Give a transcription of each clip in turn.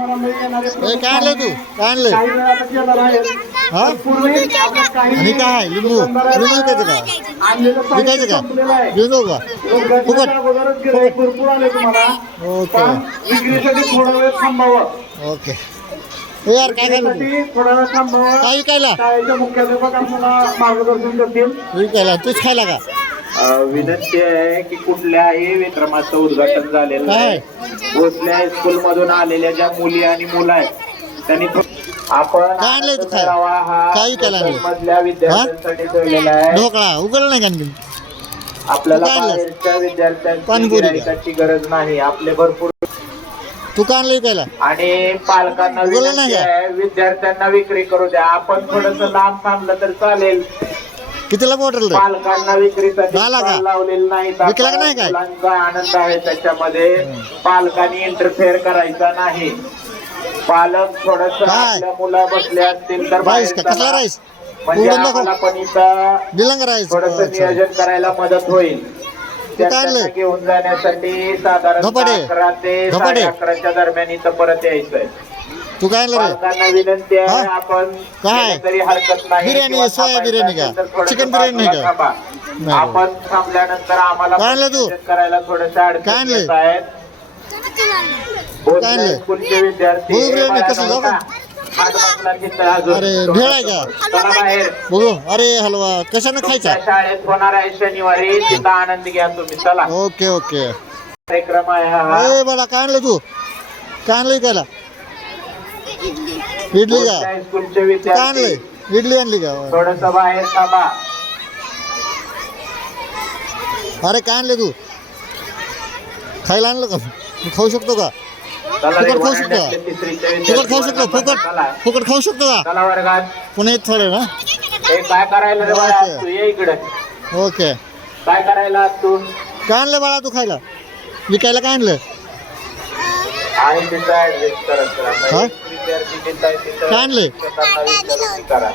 काय आणलं तू काय आणलं हा आणि काय लिंबू लिंबू विकायचं का विकायचं का घेऊन जाऊ का फुकट ओके ओके यार काय खायला काय विकायला विकायला तूच खायला का विनंती आहे की कुठल्याही विक्रमाचं उद्घाटन झालेलं आहे भोसले हायस्कूल मधून आलेल्या ज्या मुली आणि मुलं आहेत त्यांनी आपण काय विकायला मधल्या विद्यार्थ्यांसाठी ठेवलेला आहे ढोकळा उघड नाही का आणखी आपल्याला बाहेरच्या विद्यार्थ्यांची गरज नाही आपले भरपूर तू का आणलं विकायला आणि पालकांना विनंती आहे विद्यार्थ्यांना विक्री करू द्या आपण थोडस लांब थांबलं तर चालेल कितीला बॉटल पालकांना विक्रीसाठी लावलेलं नाही विकला नाही काय मुलांचा आनंद आहे त्याच्यामध्ये पालकांनी इंटरफेअर करायचा नाही पालक थोडस आपल्या मुलं बसले असतील तर कसला राईस म्हणजे आम्हाला पण इथं थोडस नियोजन करायला मदत होईल त्यांना घेऊन जाण्यासाठी साधारण 11 ते 11:30 दरम्यान इथं परत यायचंय तू काय पालकांना विनंती आहे आपण काय तरी हरकत नाही बिर्याणी सोया बिर्याणी का चिकन बिर्याणी नाही का आपण थांबल्यानंतर आम्हाला करायला थोडंसं अडचण येत आहेत स्कूलचे विद्यार्थी अरे भेळ आहे का बघू अरे हलवा कशानं खायचा शाळेत होणार आहे शनिवारी तिथं आनंद घ्या तुम्ही चला ओके ओके कार्यक्रम आहे हा बघा काय आणलं तू काय आणलं विकायला इडली का स्कूलचे काय विद्यार्थी आणलंय इडली आणली का थोडस बाहेर थांबा अरे काय आणलं तू खायला आणलं का तू खाऊ शकतो का फुकट खाऊ शकतो का फुकट खाऊ शकतो फुकट खाऊ शकतो का चला वर्गात पुणे येत थोडे ना काय करायला रे बाळा तू ये इकडे ओके काय करायला तू काय आणलं बाळा तू खायला विकायला काय आणलं आणि तिथं ऍडजस्ट करत हा? विद्यार्थी काय आणलंय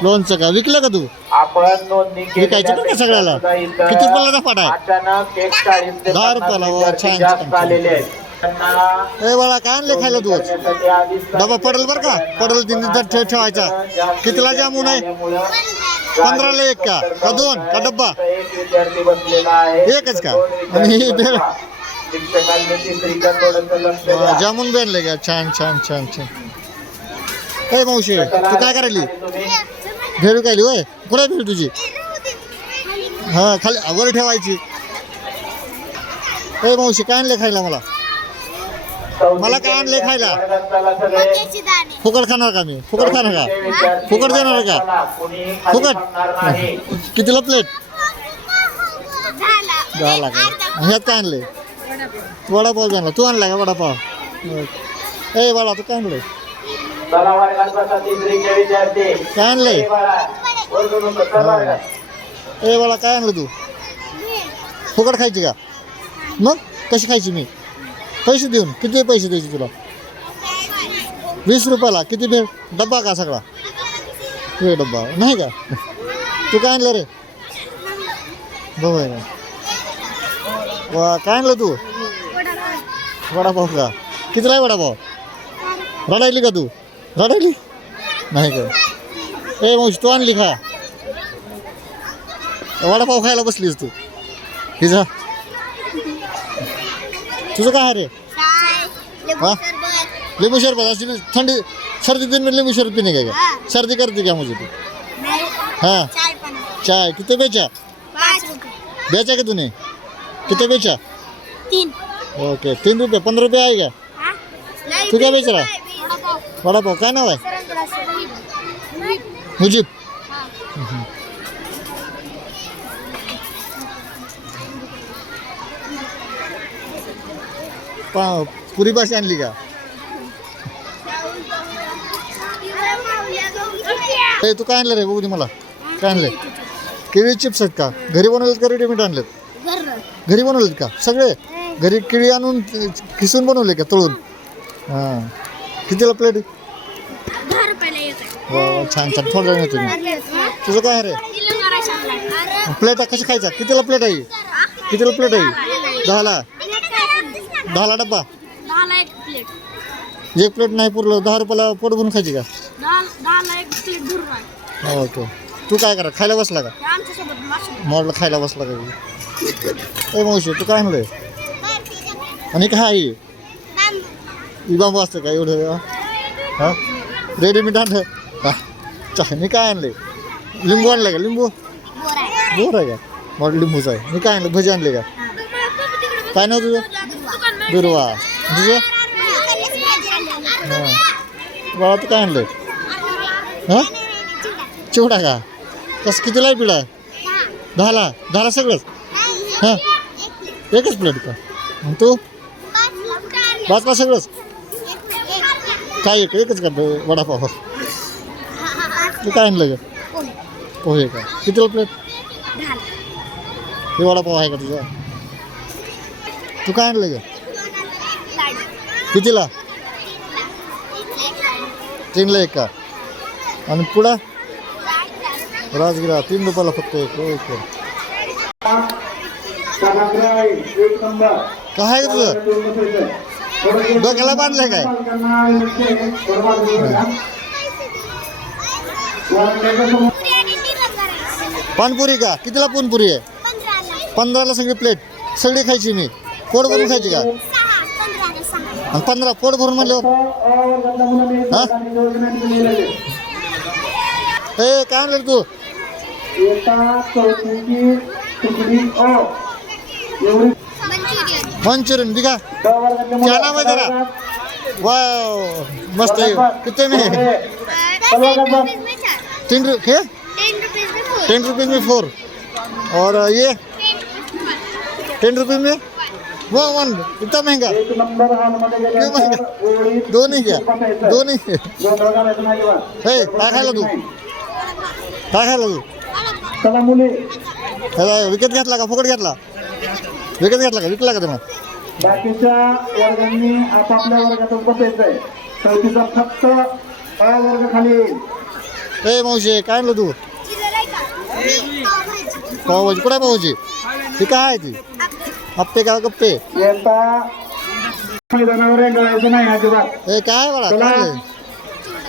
लोणचं का विकलं का तू आपण नोंदणी विकायचं का सगळ्याला किती रुपयाला पाठ आहे अचानक 40 ते 10 रुपयाला छान जास्त आलेले आहेत बाळा काय आणले खायला तू डबा पडेल बरं का पडेल तिने ठेवायचा कितीला जामून आहे 15ला एक का 2 का डब्बा एकच का आणि जामून बेनले का छान छान छान छान काय मावशी तू काय करायली भेळ विकायली होय कुठे भेळ तुझी हा खाली वर ठेवायची ए मावशी काय आणले खायला मला काय आणले खायला फुकट खाणार का मी फुकट खाणार का फुकट देणार का फुकट कितीला प्लेट 10 का ह्यात काय आणले वडापाव आणला तू आणला का वडापाव ए बाळा तू काय आणलंय काय आणलंय ए बाळा काय आणलं तू फुकट खायची का मग कशी खायची मी पैसे देऊन किती पैसे द्यायचे तुला 20 रुपयाला किती भेळ डब्बा का सगळा हे डब्बा नाही का तू काय आणलं रे बघ वा काय आणलं तू वडापाव का कितीला आहे वडापाव रडायली का तू रडायली नाही का ए मावशी तू आणली खा वडापाव खायला बसलीस तू हिजा तुझं काय रे हा लिंबू शरबत अशी थंडी सर्दी दिन में लिंबू शरबत पीने का सर्दी करती क्या मुझे तू हाँ चाय कितने बेचा बेचा क्या तूने कितने बेचा 3 ओके 3 रुपये 15 रुपये आएगा तू क्या बेच रहा वडापाव काय नाव आहे मुजीब पुरी भाषा आणली का तू काय आणलं रे बघू दे मला काय आणलंय केळी चिप्स आहेत का घरी बनवलेत का रेडीमेड आणलेत घरी बनवलेत का सगळे घरी केळी आणून खिसून बनवले का तळून हां कितीला प्लेट छान छान थोडं येतो मी तुझं काय रे प्लेट कशी खायचा कितीला प्लेट आहे कितीला प्लेट आहे 10ला डब्बा एक प्लेट नाही पुरलं 10 रुपयाला पोट भरून खायची का? दहाला एक प्लेट भरून आहे. ओके. तू काय करा खायला बसला का? हे आमच्यासोबत मासे. मॉडला खायला बसला का? ए मावशी तू काय आणलंय? आणि काय आहे? ही बांबू असतं का एवढं? हां रेडीमेड आणलं हा चहा. मी काय आणले? लिंबू आणलं का? लिंबू बोर आहे का? मॉडल लिंबूच आहे. मी काय आणलं? भजी आणले का? काय नाव तुझं? दुर्वा. तुझं? हां बाळा तू काय आणलं? हां चिवडा का? कसं कितीला आहे पिढा? 10ला सगळंच? हां एकच प्लेट का? तू 5ला सगळंच? काय एकच का वडापाव? तू काय आणलं का? पोहे का? कितीला प्लेट? हे वडापाव आहे का तुझा? तू काय आणलं का? कितीला? 3ला 1 का? आणि पुढा राजगिरा 3 रुपयाला फक्त एक. ओके. काय आहे तुझं? डोक्याला बांधलंय काय? पानपुरी का? कितीला पानपुरी आहे? 15ला सगळी प्लेट. सगळी खायची मी पोट भरून खायची का? आणि 15 पोट भरून म्हणल्यावर हां ए काय आणलं तू? मंचुरियन दिखा क्या नाम है तेरा? वाह मस्त है. कितने में? 10 रुपीज़ में 4 और ये 10 रुपीज़ में 1 इतना महंगा क्यों महंगा? 2 नहीं क्या? 2 नहीं हे काय खायला तू? काय खायला तू? विकत घेतला का फुकट घेतला? विकत घेतला का? विकला का तुम्हाला? बाकीच्या वर्गांनी आपापल्या वर्गातच बसायचंय. चौथीचा फक्त वर्ग खाली येईल. ए मावशी काय आणलं तू? पावभाजी. कुठे पावभाजी? ती काय आहे ती? हप्ते का गप्पे? येता मैदानावर रेंगाळायचं नाही अजिबात. ए काय बाळा काय आणलंय?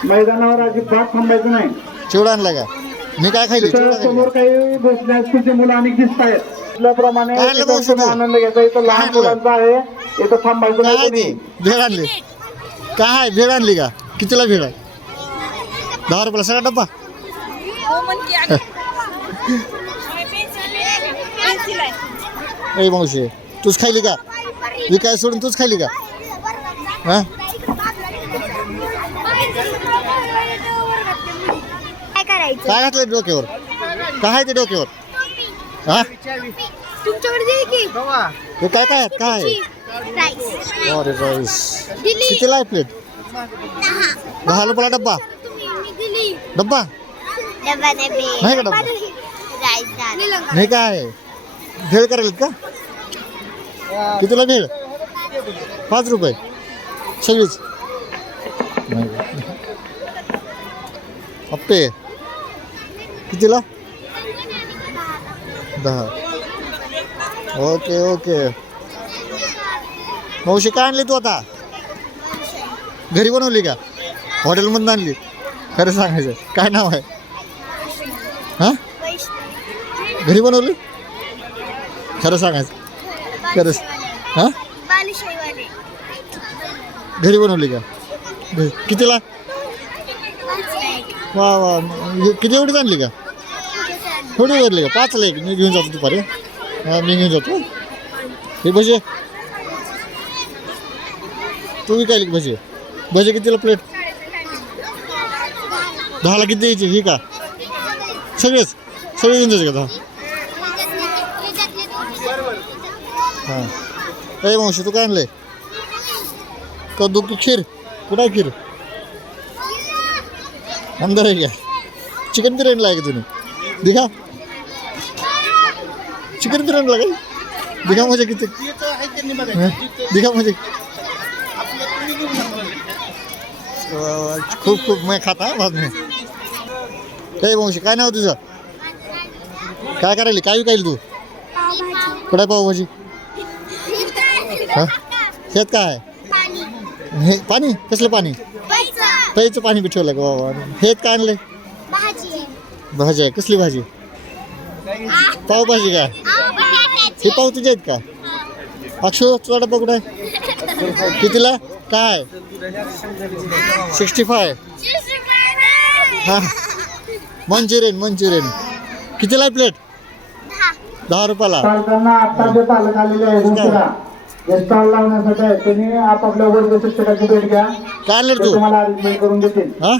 मैदानावर अजिबात थांबायचं नाही. चिवडा आणला का? मी काय खायली? चिवडा खायली. समोर काही बसण्याचे मुलं अनेक दिसत आहेत. त्याप्रमाणे काय आणलं मावशी तू? आनंद घ्यायचा. इथं लहान मुलांचा आहे. इथं थांबायचं काय आहे नाही. ती? भेळ आणली. काय आहे? भेळ आणली का? कितीला भेळ आहे? 10 रुपयाला सगळा डब्बा? ए मावशी तूच खायली का? विकाय सोडून तूच खायली का? हां काय घातलं डोक्यावर? काय आहे ते डोक्यावर? हां हे काय काय आहेत? काय आहे? अरे राईस कितीला आहे प्लेट? 10 रुपयाला डब्बा? डब्बा नाही का डब्बा? नाही काय आहे? भेळ करायला का? कितीला भेळ? 5 रुपये सगळीच? हप्ते कितीला? 10. Okay okay. मावशी काय आणली तू आता? घरी बनवली का? हॉटेलमधून आणली? खरं सांगायचं काय नाव आहे? हां घरी बनवली? खरं सांगायचं खरंच हां घरी बनवली का? कितीला? वा वा किती एवढीच आणली का? थोडी भरली का? 5ला 1. मी घेऊन जातो दुपारी. हां मी घेऊन जातो. हे भजी तू विकायली का भजी? भजी कितीला प्लेट? 10ला किती द्यायची? ही का सगळे घेऊन जायचे का? 10 हां ए मावशी तू काय आणलंय? कद्दू की खीर? कुठं आहे खीर? अंदर आहे क्या? चिकन बिर्याणीला आहे का तुम्ही? दिखा चिकन बिर्याणीला काय? दिखा म्हणजे किती? दिखा म्हणजे खूप खूप मी खाता बाद मी. काय मावशी काय नाव तुझं? काय करायली? काय विकायली तू? कुठे पावभाजी? हां शेत काय आहे? हे पाणी कसलं पाणी प्यायचं पाणी बी ठेवलं का बाबा हे काय आणलंय भाजी आहे कसली भाजी पावभाजी का हे पाव तुझ्या आहेत का अक्षू तुझा डब्बा कुठं आहे कितीला काय 65 हां मंचुरियन कितीला आहे प्लेट 10 रुपयाला पालकांना आता जे पालक आलेले आहेत दुसरा स्टॉल लावण्यासाठी आहे त्यांनी आपापल्या वर्ग शिक्षकाची भेट घ्या काय आणलं ते तू तुम्हाला अरेंजमेंट करून देतील हां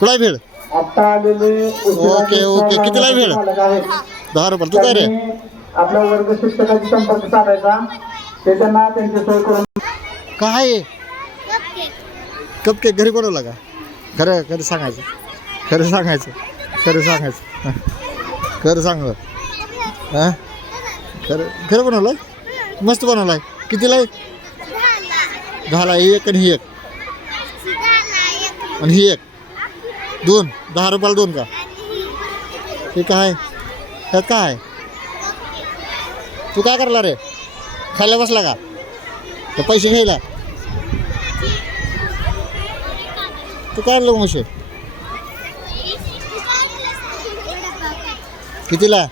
कुठं आहे भेळ आता आलेले ओके. कितीला आहे भेळ? पालक आहेत 10 रुपयाला तू काय रे त्यांनी आपल्या वर्ग शिक्षकाची संपर्क साधायचा ते त्यांना त्यांची सोय करून काय आहे कपकेक घरी बनवला का खरं सांगायचं खरं सांग हां खरं बनवलं मस्त बनवलं आहे कितीला आहे 10ला एक आणि ही एक दोन 10 रुपयाला दोन का हे काय ह्यात काय तू काय करला रे खायला बसला का तर पैसे घ्यायला तू काय आणलं मग कितीला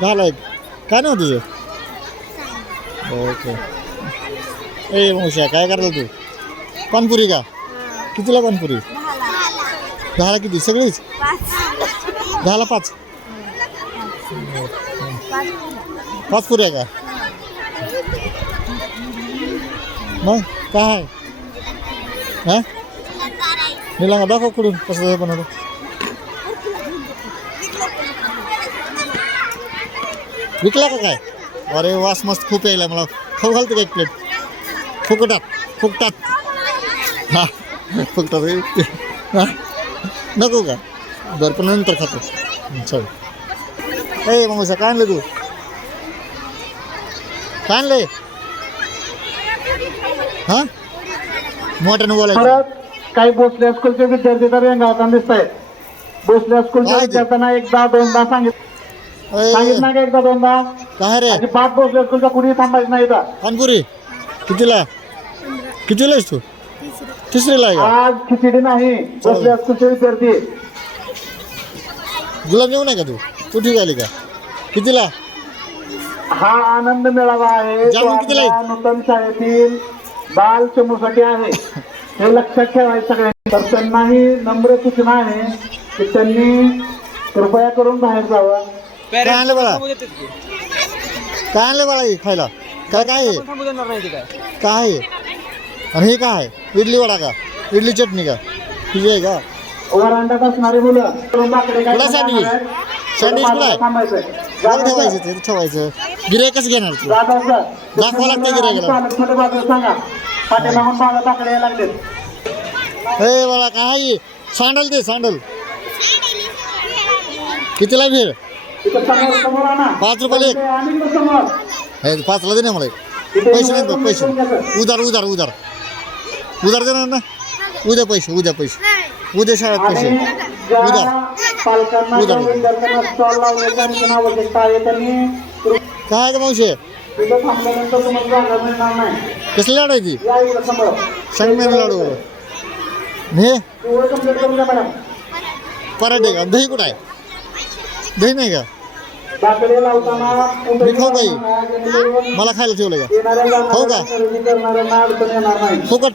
10ला एक काय नाव तुझं ओके ए मावश्या काय करला तू पानपुरी का कितीला पानपुरी 10ला किती सगळीच 10ला 5 पुऱ्या का मग काय हां निलांगा दाखव कुठून कसं बनवलं विकला का काय अरे वास मस्त खूप यायला मला खाऊ घालतो का एक प्लेट फुकटात हां फुकटात हां नको का बरं पण नंतर खातो चल ए मग काय आणलं तू काय आणलंय हां मोठ्यानं बोलायचं परत काही भोसले स्कूलचे विद्यार्थी तर रेंगाळताना दिसत आहेत भोसले स्कूलच्या काय ते? विद्यार्थ्यांना एकदा दोनदा सांगितलं का एकदा दोनदा काय रे अजिबात भोसले स्कूलच्या कुणी थांबायचं नाही इथं. पानपुरी कितीला आहेस तू तिसरीला आहे का आज खिचडी नाही भोसले स्कूलचे विद्यार्थी गुलाबजामुन आहे का तू ठीक आली का कितीला हा आनंद मेळावा आहे तो जामुन कितीला आहेत? आपल्या नूतन शाळेतील बाल चमूसाठी आहे हे लक्षात ठेवायचं सगळ्यांनी तर त्यांनाही नम्र सूचना आहे की त्यांनी कृपया करून बाहेर जावं काय आणलं बाळा हे खायला काय आहे काय आहे आणि हे काय आहे इडली वडा का इडली चटणी का तुझी आहे का वरांड्यात असणारी मुलं करून बाकडे काय कुठं सँडविच? करणार आहेत? सँडविच कुठं आहे? थांबायचंय. काय ठेवायचं ते ठेवायचं गिरायकच घेणार तू जात असं. दाखवावं लागतं गिऱ्हाईकाला. चालत छोटे बाजूला सांगा पाठीमागून बागा बाकडे यायला लागले हे बाळा काय आहे? सँडल कितीला भेळ तिथं समोर आणा 5 रुपयाला एक. आणि इकडं समोर हे 5ला दे ना मला एक. पैसे नाही बघ, पैसे उधार देणार ना उद्या पैसे उद्या शाळेत पैसे आणि ज्या उधार. पालकांना उधार. ज्या विद्यार्थ्यांना स्टॉल लावण्याची आणखी आवश्यकता आहे त्यांनी काय का मावशे तिथं थांबल्यानंतर तुम्हाला जागा मिळणार नाही कसली लाडू आहे ती या इकडं समोर संगमेर लाडू हे एवढं कंप्लीट करून द्या मॅडम पराठे का दही कुठं आहे दही नाही का बाकडे लावताना मी खाऊ काही मला खायला ठेवलं का येणाऱ्या खाऊ का खरेदी करणाऱ्यांना अडचण येणार नाही फुकट